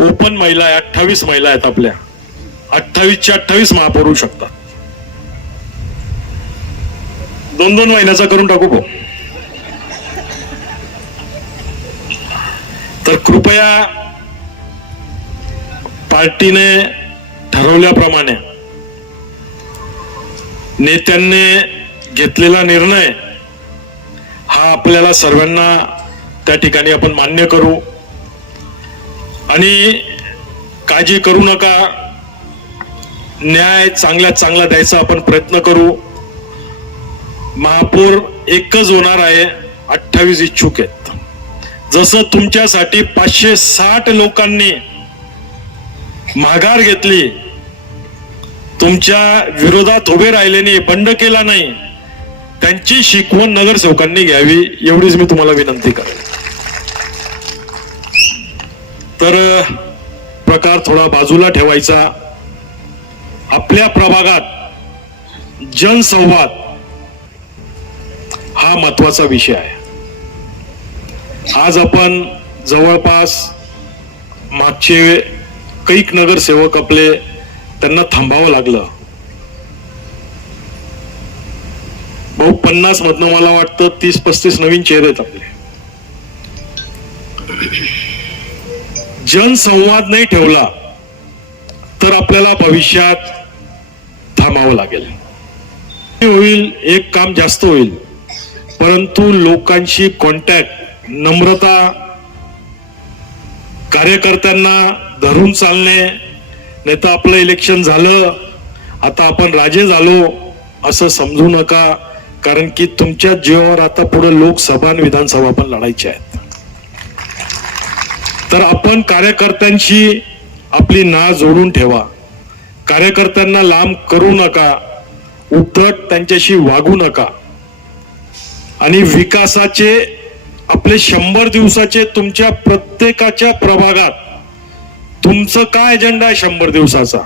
Open महिला आहे, 28 महिला आहेत आपल्या. 28च्या 28 महापौर होऊ शकतात. 2-2 महिन्याचा करून टाकू भाऊ. तर कृपया पार्टीने ठरवल्याप्रमाणे नेत्यांनी घेतलेला निर्णय हा आपल्याला सर्वांना त्या ठिकाणी आपण मान्य करू. आणि काळजी करू नका, न्याय चांगल्यात चांगला द्यायचा आपण प्रयत्न करू. महापौर एकच होणार आहे, 28 इच्छुक आहेत. जसं तुमच्यासाठी 560 लोकांनी माघार घेतली, तुमच्या विरोधात उभे राहिले नाही, बंड केला नाही, त्यांची शिकवण नगरसेवकांनी घ्यावी, एवढीच मी तुम्हाला विनंती करेन. तर प्रकार थोडा बाजूला ठेवायचा. आपल्या प्रभागात जनसंवाद हा महत्वाचा विषय आहे. आज आपण जवळपास मागचे कैक नगरसेवक आपले त्यांना थांबावं लागलं. भाऊ 50 मधनं मला वाटतं 30-35 नवीन चेहरे आहेत आपले. जनसंवाद नाही ठेवला तर आपल्याला भविष्यात थांबावं लागेल. होईल एक काम जास्त होईल, परंतु लोकांशी कॉन्टॅक्ट, नम्रता, कार्यकर्त्यांना धरून चालणे, नाही तर आपलं इलेक्शन झालं आता आपण राजे झालो असं समजू नका. कारण की तुमच्या जीवावर आता पुढे लोकसभा आणि विधानसभा पण लढायची आहेत. तर आपण कार्यकर्त्यांशी आपली नाळ जोडून ठेवा. कार्यकर्त्यांना लांब करू नका, उद्धट त्यांच्याशी वागू नका. आणि विकासाचे आपले 100 दिवसाचे तुमच्या प्रत्येकाच्या प्रभागात तुमचं काय अजेंडा आहे 100 दिवसाचा